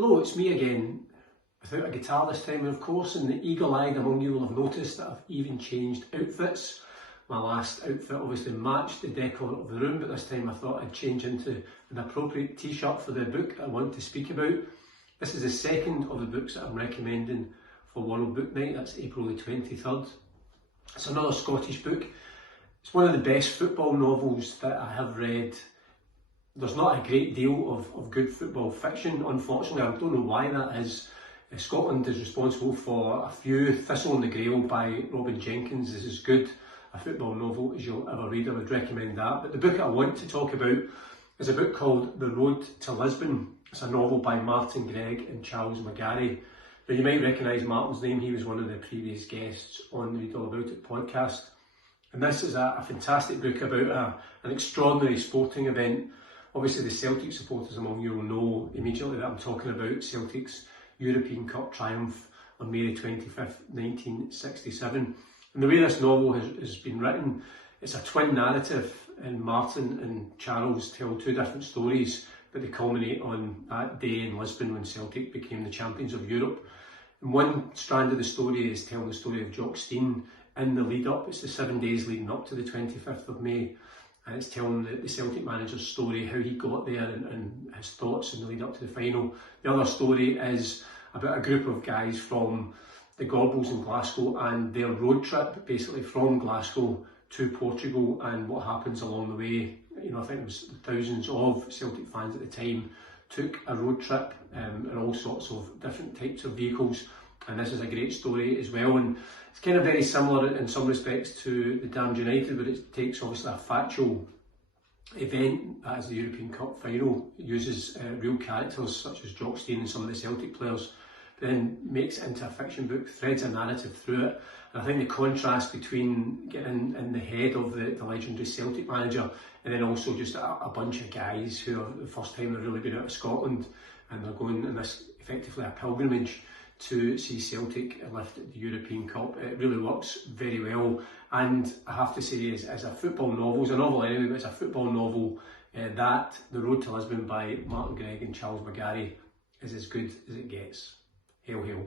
Hello, it's me again, without a guitar this time, and of course, and the eagle-eyed among you will have noticed that I've even changed outfits. My last outfit obviously matched the decor of the room, but this time I thought I'd change into an appropriate t-shirt for the book I want to speak about. This is the second of the books that I'm recommending for World Book Night. That's April the 23rd. It's another Scottish book. It's one of the best football novels that I have read. There's not a great deal of good football fiction, unfortunately. I don't know why that is. Scotland is responsible for a few. Thistle and the Grail by Robin Jenkins is as good a football novel as you'll ever read. I would recommend that. But the book I want to talk about is a book called The Road to Lisbon. It's a novel by Martin Greig and Charles McGarry. Now, you might recognise Martin's name. He was one of the previous guests on the Read All About It podcast. And this is a fantastic book about an extraordinary sporting event. Obviously, the Celtic supporters among you will know immediately that I'm talking about Celtic's European Cup triumph on May 25th, 1967. And the way this novel has been written, it's a twin narrative, and Martin and Charles tell two different stories, but they culminate on that day in Lisbon when Celtic became the champions of Europe. And one strand of the story is telling the story of Jock Stein in the lead up. It's the 7 days leading up to the 25th of May. And it's telling the Celtic manager's story, how he got there and his thoughts in the lead up to the final. The other story is about a group of guys from the Gorbals in Glasgow and their road trip, basically from Glasgow to Portugal, and what happens along the way. You know, I think it was thousands of Celtic fans at the time took a road trip in all sorts of different types of vehicles. And this is a great story as well. And it's kind of very similar in some respects to The Damned United, but it takes obviously a factual event, as the European Cup final, uses real characters such as Jock Stein and some of the Celtic players, but then makes it into a fiction book, threads a narrative through it. And I think the contrast between getting in the head of the legendary Celtic manager and then also just a bunch of guys who are the first time they're really been out of Scotland and they're going in this effectively a pilgrimage to see Celtic lift the European Cup. It really works very well, and I have to say, as a football novel, it's a novel anyway, but it's a football novel, that The Road to Lisbon by Martin Greig and Charles McGarry is as good as it gets. Hail, hail.